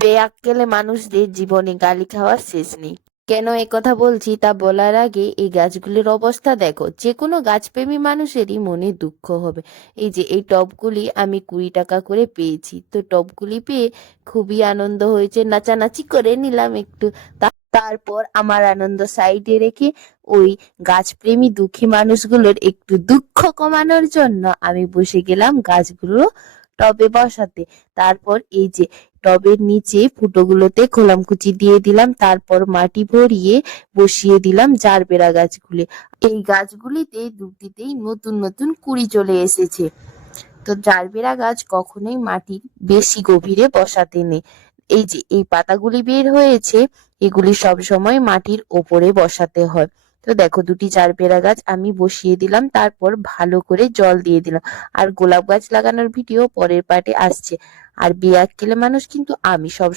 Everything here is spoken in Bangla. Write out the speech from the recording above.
বেয়াক্কেলে মানুষদের জীবনে গালি খাওয়ার শেষ নেই। কেন কথা বলছি তা বলার আগে এই গাছগুলির অবস্থা দেখো। যে কোনো গাছপ্রেমী মানুষেরই মনে দুঃখ হবে। এই যে এই টবগুলি আমি 20 টাকা করে পেয়েছি, তো টবগুলি পেয়ে খুবই আনন্দ হয়েছে, নাচানাচি করে নিলাম একটু। তারপর আমার আনন্দ সাইডে রেখে ওই গাছপ্রেমী দুঃখী মানুষগুলোর একটু দুঃখ কমানোর জন্য আমি বসে গেলাম গাছগুলো টবে বসাতে। তারপর এই যে টবের নিচে ফুটোগুলোতে খোলামকুচি দিয়ে দিলাম, তারপর মাটি ভরিয়ে বসিয়ে দিলাম জারবেরা গাছগুলি। এই গাছগুলিতে দুটিতেই নতুন নতুন কুঁড়ি চলে এসেছে। তো জারবেরা গাছ কখনোই মাটির বেশি গভীরে বসাতে নেই। এই যে এই পাতাগুলি বের হয়েছে, এগুলি সব সময় মাটির ওপরে বসাতে হয়। তো দেখো দুটি জারবেরা গাছ আমি বসিয়ে দিলাম, তারপর ভালো করে জল দিয়ে দিলাম। আর গোলাপ গাছ লাগানোর ভিডিও পরের পার্টে আসছে। আর বেয়াক্কেলে মানুষ কিন্তু আমি সব